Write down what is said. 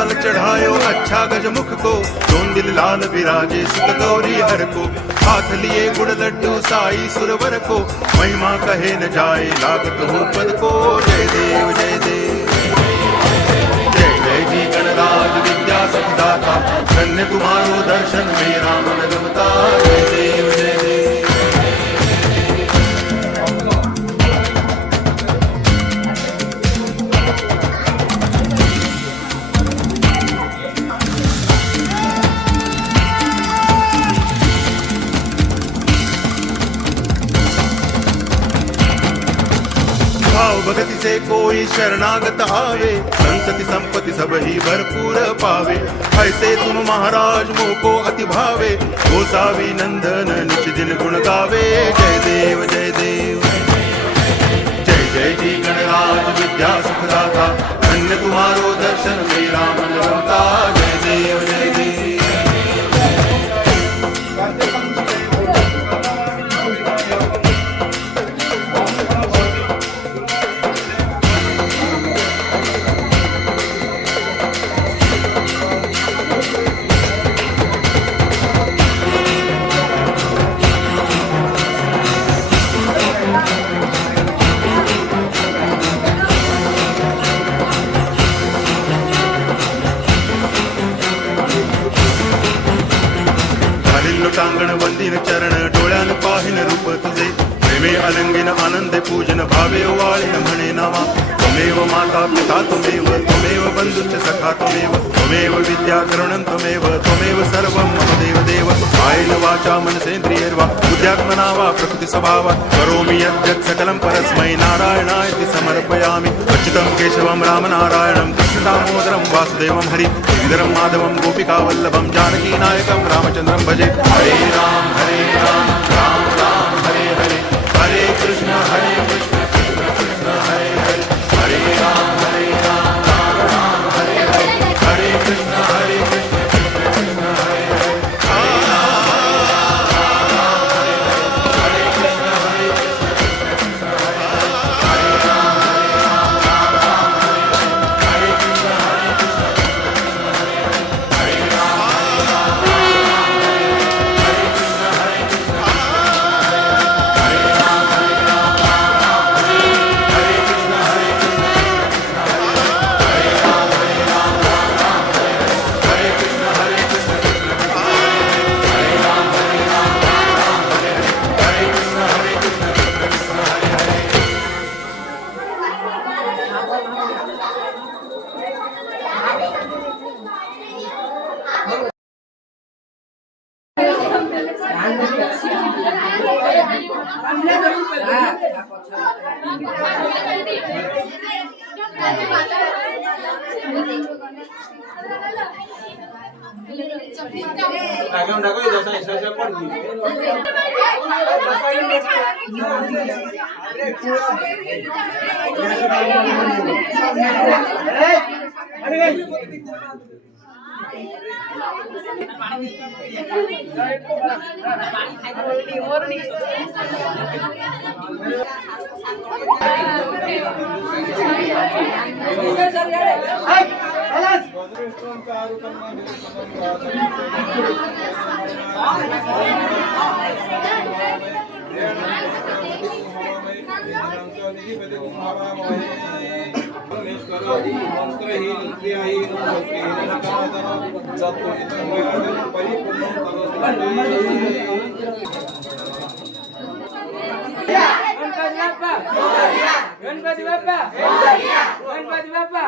लाल चढ़ायो अच्छा गजमुख को, दोन दिल लाल विराजे सुत गौरी हर को, हाथ लिए गुड़ लड्डू साई सुरवर को, महिमा कहे न जाए लागत हो पद को। जय देव जय देव जय जय जी गणराज विद्या सखदाता, धन्य तुम्हारो दर्शन मेरा मन रमता। जय देव जय देव भगति से कोई शरणागत आवे, संतति संपत्ति सब ही भरपूर पावे। ऐसे तुम महाराज मोको अति भावे, गोसावी नंदन निच दिन गुण गावे। जय देव जय देव जय जय जी गणराज विद्या सुखदाता, धन्य तुम्हारो दर्शन मेरा मन रमता। जय देव जय देव टांगण वंदिन चरण डोळ्यान पाहिन रूप तुझे, प्रेमे अलंगिन आनंद पूजन भावे वाळीन म्हणे नावा। त्वमेव माता पिता त्वमेव, त्वमेव बंधुश्च सखा त्वमेव, त्वमेव विद्या करुणं त्वमेव, त्वमेव सर्वं मम देव देव। कायेन वाचा मनसेन्द्रियैर्वा बुद्ध्यात्मना वा प्रकृति स्वभावात् करोमि यद्यत् सकलं परस्मै नारायणायति समर्पयामि। अच्युतं केशवं रामनारायणं कृष्ण दामोदरं वासुदेवं हरि श्रीधरं माधवं गोपिकावल्लभं जानकीनायकं रामचन्द्रं भजे। हरे राम राम राम हरे हरे, हरे कृष्ण कृष्ण कृष्ण हरे हरे, हरे राम राम राम हरे हरे, हरे कृष्ण कृष्ण कृष्ण हरे हरे, हरे राम हरे कृष्ण कृष्ण कृष्ण हरे हरे, हरे राम राम हरे कृष्ण हरे राम गणपती बाप्पा गणपती बाप्पा